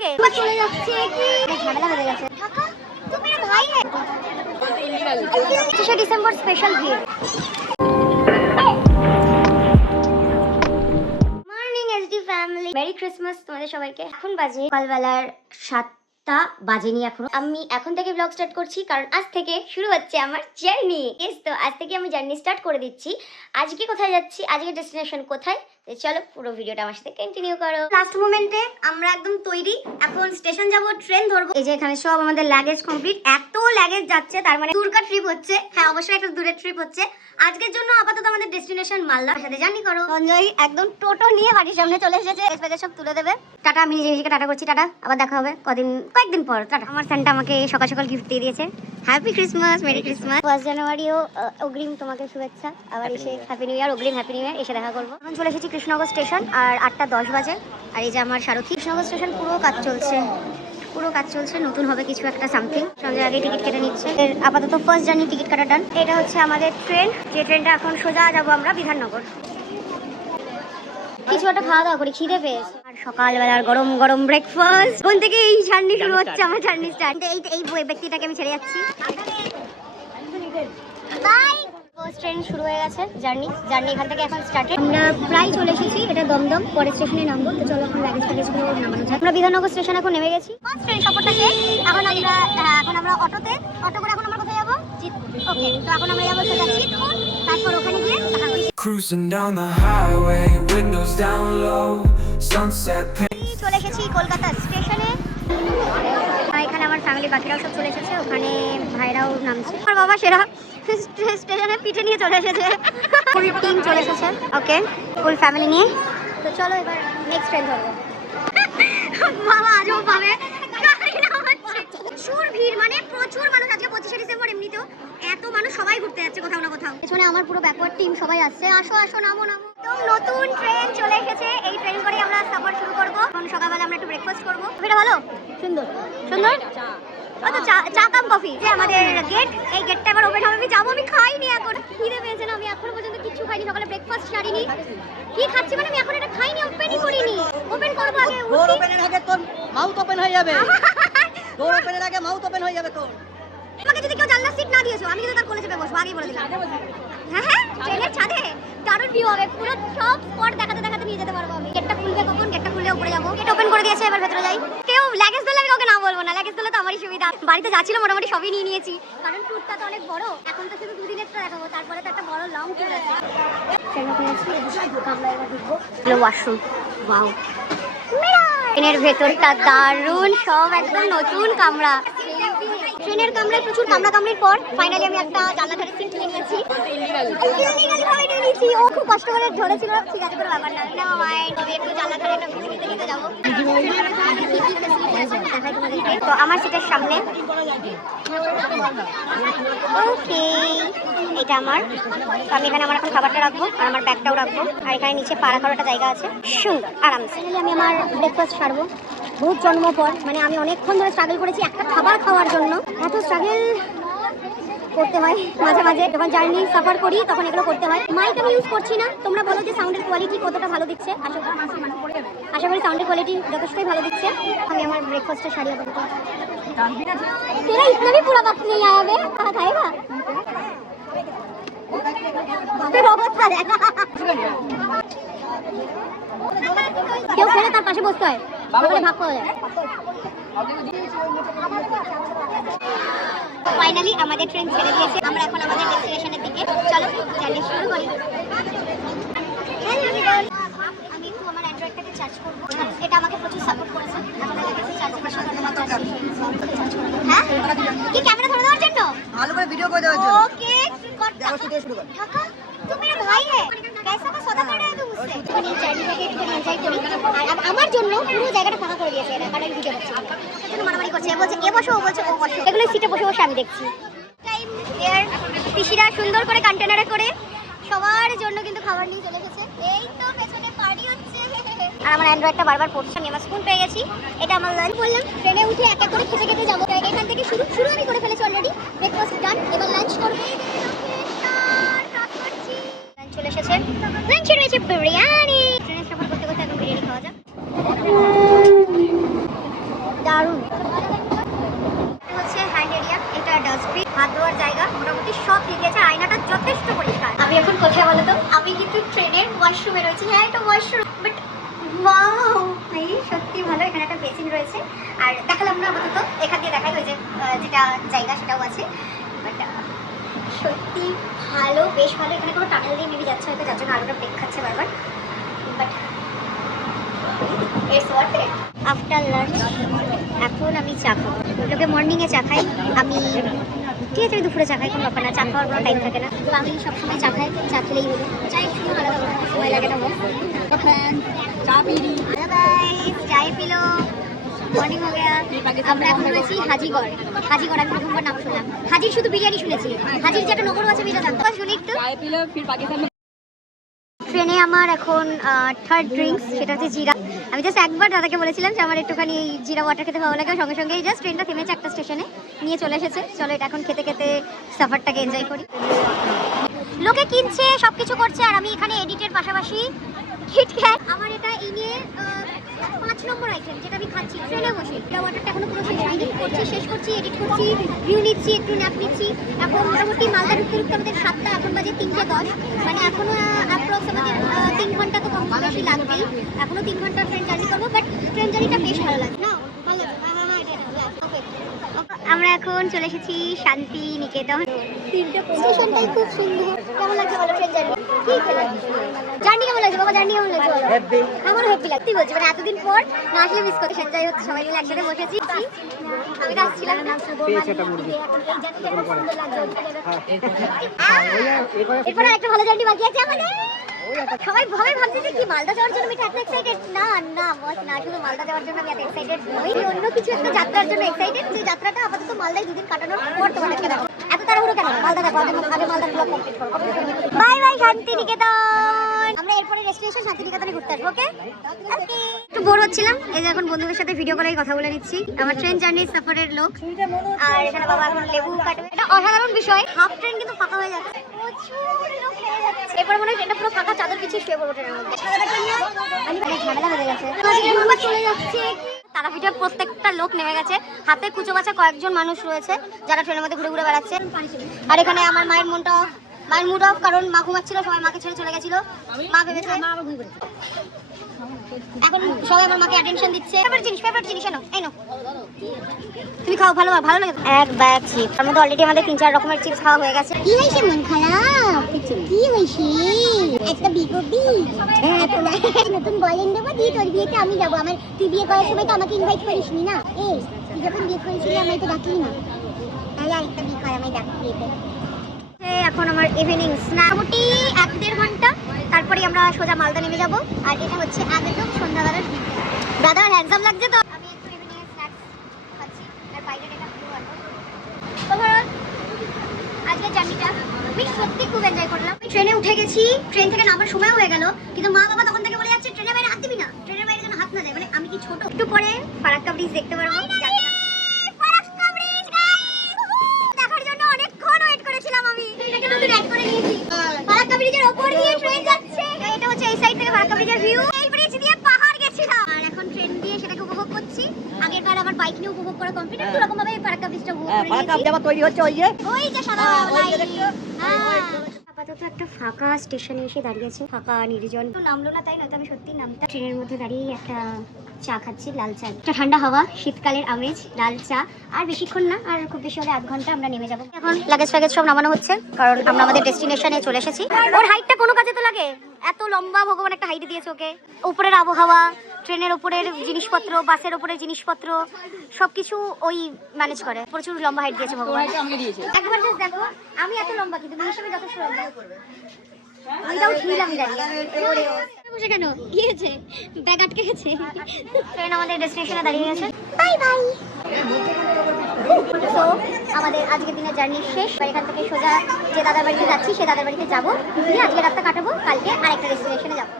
আগে চলে যাচ্ছে কি ঝামেলা হয়ে গেছে। কাকা তো মেরা ভাই है 25 ডিসেম্বর স্পেশাল ভিড়। Morning SD family, merry Christmas তোমাদের সবাইকে। এখন বাজে সকালবেলার 7টা বাজেনি এখনো। আমি এখন থেকে ব্লগ স্টার্ট করছি কারণ আজ থেকে শুরু হচ্ছে আমার জার্নি। তো আজ থেকে আমি জার্নি স্টার্ট করে দিচ্ছি। আজকে কোথায় যাচ্ছি, আজকে ডেস্টিনেশন কোথায়, চলো পুরো ভিডিওটা আমার সাথে কন্টিনিউ করো। লাস্ট মোমেন্টে আমরা একদম তৈরি, এখন স্টেশন যাব, ট্রেন ধরবো। এই যে এখানে সব আমাদের লাগেজ কমপ্লিট। এত লাগেজ যাচ্ছে, তার মানে দূরকার ট্রিপ হচ্ছে। হ্যাঁ অবশ্যই একটা দূরের ট্রিপ হচ্ছে আজকের জন্য। আপাতত আমাদের ডেস্টিনেশন মালদা। সাথে জার্নি করো। সঞ্জয় একদম টোটো নিয়ে বাড়ির সামনে চলে এসেছে, ব্যাগেজ সব তুলে দেবে। টাটা, আমি নিজে নিজেকে টাটা করছি। টাটা, আবার দেখা হবে কয়েকদিন পর। টাটা। আমার সান্টা আমাকে সকাল সকাল গিফট দিয়ে দিয়েছে। Happy Christmas, merry Christmas. 1 জানুয়ারিও অগ্রিম তোমাকে শুভেচ্ছা। আবার এসে হ্যাপি নিউ ইয়ার, অগ্রিম হ্যাপি নিউ ইয়ার। এসে দেখা করবো। এখন চলে এসেছি কৃষ্ণনগর স্টেশন আর 8টা 10 বাজে। আর এই যে আমার সারথী। কৃষ্ণনগর স্টেশন পুরো কাজ চলছে, নতুন হবে কিছু একটা সামথিং। সঙ্গে আগে টিকিট কেটে নিচ্ছে। এর আপাতত ফার্স্ট জার্নি টিকিট কাটা ডান। এটা হচ্ছে আমাদের ট্রেন, যে ট্রেনটা এখন সোজা যাবো আমরা বিধাননগর। কিছু একটা খাওয়া দাওয়া করি, খিদে পেয়েছে। আর সকালবেলার গরম গরম ব্রেকফাস্ট। কোন থেকে এই জার্নি শুরু হচ্ছে আমার জার্নি স্টার্ট। এই ব্যক্তিটাকে আমি ছেড়ে যাচ্ছি। বাই। ফার্স্ট ট্রেন শুরু হয়ে গেছে। জার্নি এখান থেকে এখন স্টার্টেড। আমরা প্রায় চলে এসেছি। এটা দমদম, পরের স্টেশনে নামবো। তো চলো এখন লাগেজগুলো নামানো যাক। আমরা বিধাননগর স্টেশন এখন নেমে গেছি। ফার্স্ট ট্রেন সফরটা শেষ। এখন আমরা অটো করে এখন আমরা কোথায় যাবো? ওকে, তো এখন আমরা যাবো সোজা চিতপুর। তারপর ওখানে গিয়ে দেখা করছি। Cruising down the highway, windows down low, sunset paint. চলে এসেছি কলকাতা স্টেশনে। এখানে আমার ফ্যামিলি বাকিরাও সব চলে এসেছে। ওখানে ভাইরাও নামছে। আর বাবা সেরা স্টেশনে পিঠে নিয়ে চলে এসেছে। ফুল টিম চলে এসেছে। ওকে, ফুল ফ্যামিলি নিয়ে। তো চলো এবার নেক্সট ট্রেন ধরবো। বাবা আজও পাবে প্রচুর ভিড়, মানে প্রচুর মানুষ। আজকে 25 ডিসেম্বর, এমনিতেও এত মানুষ, সবাই ঘুরতে যাচ্ছে কোথাও না কোথাও। পেছনে আমার পুরো ব্যাকওয়ার্ড টিম সবাই আসছে। আসো নামো। তো নতুন ট্রেন চলে এসেছে। এই ট্রেন করে আমরা সফর শুরু করবো। এখন সকালবেলা আমরা একটু ব্রেকফাস্ট করবো। এটা ভালো, সুন্দর চা কাম কফি। যে আমাদের গেট, এই গেটটা এবার ওপেন হবে। আমি যাবো, আমি খাইনি এখন। খিদে পেয়েছে না, আমি এখনো পর্যন্ত কিছু খাইনি। সকালে ব্রেকফাস্ট সারিনি। কি খাচ্ছি মানে আমি এখন এটা খাইনি, ওপেনই করিনি। ওপেন করবো আগে। ডোর ওপেনের আগে তোর মাউথ ওপেন হয়ে যাবে। ডোর ওপেনের আগে মাউথ ওপেন হয়ে যাবে তোর। আমাকে যদি কেউ জানলার সিট না দিয়েছো, আমি কিন্তু তার কোলে চেপে বসবো, আগেই বলে দিলাম। হ্যাঁ, ট্রেনের ছাদে দারুণ ভিউ হবে। পুরো সব স্পট দেখাতে নিয়ে যেতে পারবো আমি। গেটটা খুলবে কখন? গেটটা খুললে উপরে যাবো। গেট ওপেন করে দিয়েছে, এবার ভেতরে যাই। কেউ লাগেজ দিলে আমি কাউকে না বলবো না। লাগেজ দিলে তো আমারই সুবিধা। বাড়িতে যাচ্ছিল মোটামুটি সবই নিয়ে নিয়েছি, কারণ ট্যুরটা তো অনেক বড়। এখন তো শুধু 2 দিনেরটা দেখাবো, তারপরে তো একটা বড় লং ট্যুর আছে। Washroom, wow. ট্রেনের ভেতরটা দারুণ, সব একদম নতুন কামরা। ট্রেনের কামরায় প্রচুর কামড়ির পর ফাইনালি আমি একটা জানলা ধারে সিট নিয়ে নিয়েছি। ও খুব কষ্ট করে ধরেছিল। ঠিক আছে, কোনো ব্যাপার না। আমি একটু জানলা ধারে একটা ভিউ নিতে যাবো। তো আমার সিটের সামনে, ওকে, এটা আমার। তো আমি এখানে আমার এখন খাবারটা রাখবো আর আমার ব্যাগটাও রাখবো। আর এখানে নিচে পা রাখার একটা জায়গা আছে, সুন্দর আরামসে। আমি আমার ব্রেকফাস্ট সারবো। বহুত জন্ম পর, মানে আমি অনেকক্ষণ ধরে স্ট্রাগল করেছি একটা খাবার খাওয়ার জন্য। এত স্ট্রাগল করতে হয় মাঝে মাঝে, যখন জার্নি সাফার করি তখন এগুলো করতে হয়। মাইক আমি ইউজ করছি না। তোমরা বলো যে সাউন্ডের কোয়ালিটি কতটা ভালো দিচ্ছে। আশা করি সাউন্ডের কোয়ালিটি যথেষ্টই ভালো দিচ্ছে। আমি আমার ব্রেকফাস্টটা সারিয়ে দেবো। तेरा इतना भी पूरा वक्त नहीं आया बे, कहाँ खाएगा? কেউ খেলে তার পাশে বসতে হয়, তাহলে ভাগ পাওয়া যায়। ফাইনালি আমাদের ট্রেন ছেড়ে দিয়েছে। আমরা এখন আমাদের ডেস্টিনেশনের দিকে চলো জার্নি শুরু করি। আমি একটু আমার অ্যান্ড্রয়েডটাকে চার্জ করবো। এটা আমাকে প্রচুর সাপোর্ট করেছে। হ্যাঁ, কি ক্যামেরা ধরে দেওয়ার জন্য? ভালো করে ভিডিও করে দেওয়ার জন্য। ओके, काका तुम मेरा भाई है। कैसा का सौदा कर रहे हो तुम मुझसे? আমি জার্নিটাকে একটু এনজয় করি। আর আমার জন্য পুরো জায়গাটা ফাঁকা করে দিয়েছে এরা, কারণ আমি ভিডিও করছি। সেজন্য মারামারি করছে। বলছে এ বসো, ও বলছে ও বসো। এগুলো সিটে বসে আমি দেখছি। টাইম দেয়ার পিসিরা সুন্দর করে কন্টেনারে করে সবার জন্য কিন্তু খাবার নিয়ে চলে এসেছে। এই তো পেছনে পার্টি হচ্ছে। আর আমার অ্যান্ড্রয়েডটা বারবার পড়ছে। আমি আমার স্পুন পেয়ে গেছি। এটা আমার লাঞ্চ। বললাম ট্রেনে উঠে এক এক করে খেতে যাবো। এখান থেকে শুরু আমি করে ফেলেছি অলরেডি। ব্রেকফাস্ট ডান, এবার লাঞ্চ করবো। লাঞ্চ চলে এসেছে। লাঞ্চে রয়েছে বিরিয়ানি। ট্রেনে সফর করতে এখন বিরিয়ানি খাওয়া যাক। জন্য আপাতত এখান দিয়ে দেখাই, ওই যে যেটা জায়গা সেটাও আছে। বাট সত্যি ভালো, বেশ ভালো। এখানে কোনো টানেল দিয়ে মেবি যাচ্ছে হয়তো, যার জন্য আলোটা ব্রেক খাচ্ছে বারবার। But it's worth it. After lunch এখন আমি চা খাবো। লোকে মর্নিংয়ে চা খাই, আমি ঠিক আছে আমি দুপুরে চা খাই, কোনো ব্যাপার না। চা খাওয়ার কোনো টাইম থাকে না, তো আমি সবসময় চা খাই। চা খেলেই হলো, চাই শুধু আলাদা সময় লাগে না। চাই পিলো, মর্নিং হয়ে গেয়া। আমরা এখন রয়েছি হাজিগড়। হাজিগড় আমি প্রথমবার নাম শুনলাম। হাজির শুধু বিরিয়ানি শুনেছি, হাজির যে একটা নগর আছে এটা জানতো। শুনি একটু। ট্রেনে আমার এখন থার্ড ড্রিঙ্কস, সেটা হচ্ছে জিরা। আমি জাস্ট একবার দাদাকে বলেছিলাম যে আমার একটুখানি এই জিরা ওয়াটার খেতে ভালো লাগে, সঙ্গে সঙ্গে জাস্ট ট্রেনটা থেমেছে একটা স্টেশনে, নিয়ে চলে এসেছে। চলো এটা এখন খেতে খেতে সাফারটাকে এনজয় করি। লোকে কিনছে, সব কিছু করছে, আর আমি এখানে এডিটের পাশাপাশি কিটক্যাট। আমার এটা এই নিয়ে 5 নম্বর আইটেম যেটা আমি খাচ্ছি ট্রেনে বসে। এটা ওয়াটারটা এখনো পুরো শেষ হয়নি, শেষ করছি, এডিট করছি, ভিউ নিচ্ছি, একটু ন্যাপ নিচ্ছি। এখন মোটামুটি মালদা ঢুকতে ঢুকতে আমাদের 7টা, এখন বাজে 3:10। মানে এখনো অ্যাপ্রক্স আমাদের 3 ঘন্টা তো কম বেশি লাগবেই। এখনো 3 ঘন্টা ট্রেন জার্নি করবো, বাট ট্রেন জার্নিটা বেশ ভালো লাগে না? ভালো লাগে। আমরা এখন চলে এসেছি শান্তি নিকেতন। স্টেশনটাই খুব সুন্দর। কেমন লাগছে বলো ট্রেন জার্নি? ঠিক লাগে। জার্নি কেমন লাগছে বাবা? জার্নি কেমন লাগছে? হ্যাপি। আমারও হ্যাপি লাগছে। বলছি মানে এতদিন পর না আসলে মিস করতে। যাই হোক সবাই মিলে একসাথে বসেছি। আমি তো আসছিলাম না। এরপর একটা ভালো জার্নি বাকি আছে আমাদের। সবাই ভাবছে যে কি মালদা যাওয়ার জন্য আমি এত এক্সাইটেড। না না না, শুধু মালদা যাওয়ার জন্য আমি এত এক্সাইটেড নই, অন্য কিছু একটা যাত্রার জন্য এক্সাইটেড। যে যাত্রাটা আপাতত মালদায় 2 দিন কাটানোর পর তোমাদেরকে দেখাবো। এত তাড়াহুড়ো কেন? মালদা দেখো, আগে মালদার ব্লগ কমপ্লিট করো। Bye bye Santiniketan. আমরা এরপরে ডেস্টিনেশন শান্তিনিকেতনে ঘুরতে আসবো। ওকে ওকে। একটু বোর হচ্ছিলাম, এই যে এখন বন্ধুদের সাথে ভিডিও কলেই কথা বলে নিচ্ছি। আমার ট্রেন জার্নি সাফারের লোক, আর এখানে বাবা এখন লেবু কাটবে। এটা অসাধারণ বিষয়, হাফ ট্রেন কিন্তু ফাঁকা হয়ে যাচ্ছে, প্রচুর লোক নেমে যাচ্ছে। এরপর মনে হয় ট্রেনটা পুরো ফাঁকা, চাদর পিছিয়ে শুয়ে পড়বো ট্রেনের মধ্যে। ঝামেলা হয়ে গেছে, চলে যাচ্ছে। তারাপীঠের প্রত্যেকটা লোক নেমে গেছে, হাতে কুচো বাচ্চা কয়েকজন মানুষ রয়েছে যারা ট্রেনের মধ্যে ঘুরে ঘুরে বেড়াচ্ছে। আর এখানে আমার মায়ের মুড অফ, কারণ মা ঘুমাচ্ছিল, সবাই মাকে ছেড়ে চলে গেছিল। মা ভেবেছে এখন সবাই আমার মাকে অ্যাটেনশন দিচ্ছে। ফেভারিট জিনিস এনো, এই নো তুমি খাও, ভালো লাগে। এক ব্যাগ চিপস, তার মধ্যে অলরেডি আমাদের 3-4 রকমের চিপস খাওয়া হয়ে গেছে। কি হয়েছে মন খারাপ? কি হয়েছে? একটা বিগবি নতুন বয়লেন দেবো দিয়ে তোর বিয়েতে আমি যাবো। তুই বিয়ে করার সময় তো আমাকে ইনভাইট করিসনি না। তুই যখন বিয়ে করেছিলি আমায় তো ডাকলি না, তাহলে আরেকটা বিয়ে কর, আমায় ডাক বিয়েতে। এখন আমার ইভিনিং স্ন্যাক, মোটামুটি 1-1.5 ঘন্টা, তারপরে আমরা সোজা মালদা নেমে যাবো। আর এটা হচ্ছে একদম সন্ধ্যাবেলার দাদা হ্যান্ডসাম লাগছে তো। আমি একটু ইভিনিং স্ন্যাক্স খাচ্ছি, আর বাইরের এটা পুরো ওভারঅল আজকের জার্নিটা আমি সত্যি খুব এনজয় করলাম। ট্রেনে উঠে গেছি, ট্রেন থেকে নামার সময় হয়ে গেল, কিন্তু মা বাবা তখন থেকে বলে যাচ্ছে ট্রেনের বাইরে হাত দিবি না, ট্রেনের বাইরে যেন হাত না যায়। মানে আমি কি ছোট? একটু পরে ফারাক্কা ব্রিজ দেখতে পারবো। দেখার জন্য অনেকক্ষণ ওয়েট করেছিলাম আমি। এটাকে নতুন অ্যাড করে নিয়েছি। ফারাক্কা ব্রিজের উপর দিয়ে ট্রেন যাচ্ছে। এটা হচ্ছে এই সাইড থেকে ফারাক্কা ব্রিজের ভিউ। এই ব্রিজ দিয়ে পাহাড় গেছিলাম, আর এখন ট্রেন দিয়ে সেটাকে উপভোগ করছি। আগের বার আমার বাইক নিয়ে উপভোগ করা কমপ্লিট, একটু রকম ভাবে ফারাক্কা ব্রিজটা উপভোগ করে নিয়েছি। ফারাক্কা আবার তৈরি হচ্ছে, ওই যে সাদা লাইট। আপাতত একটা ফাঁকা স্টেশনে এসে দাঁড়িয়েছে, ফাঁকা নির্জন। তো নামলো না তাই না, তো আমি সত্যি নামতাম। ট্রেনের মধ্যে দাঁড়িয়ে একটা চা খাচ্ছি, লাল চা। একটা ঠান্ডা হাওয়া, শীতকালের আমেজ, লাল চা। আর বেশিক্ষণ না, আর খুব বেশি হলে 1 ঘন্টা আমরা নেমে যাবো। এখন লাগেজ সব নামানো হচ্ছে, কারণ আমরা আমাদের ডেস্টিনেশনে চলে এসেছি। ওর হাইটটা কোনো কাজে তো লাগে, এত লম্বা ভগবান একটা হাইট দিয়েছে ওকে। উপরের আবহাওয়া, ট্রেনের উপরের জিনিসপত্র, বাসের উপরের জিনিসপত্র, সবকিছু ওই ম্যানেজ করে। প্রচুর লম্বা হাইট দিয়েছে ভগবান। একবার জাস্ট দেখো, আমি এত লম্বা কিন্তু হিসেবে যথেষ্ট লম্বা। ওইটাও ঠিক আমি দাঁড়িয়ে বসে কেন কি হয়েছে? ব্যাগ আটকে গেছে। ট্রেন আমাদের ডেস্টিনেশনে দাঁড়িয়ে গেছে। Bye bye. সো আমাদের আজকের দিনের জার্নি শেষ। এখান থেকে সোজা যে দাদার বাড়িতে যাচ্ছি, সে দাদার বাড়িতে যাবো, দিয়ে আজকে রাতটা কাটাবো, কালকে আরেকটা ডেস্টিনেশনে যাবো।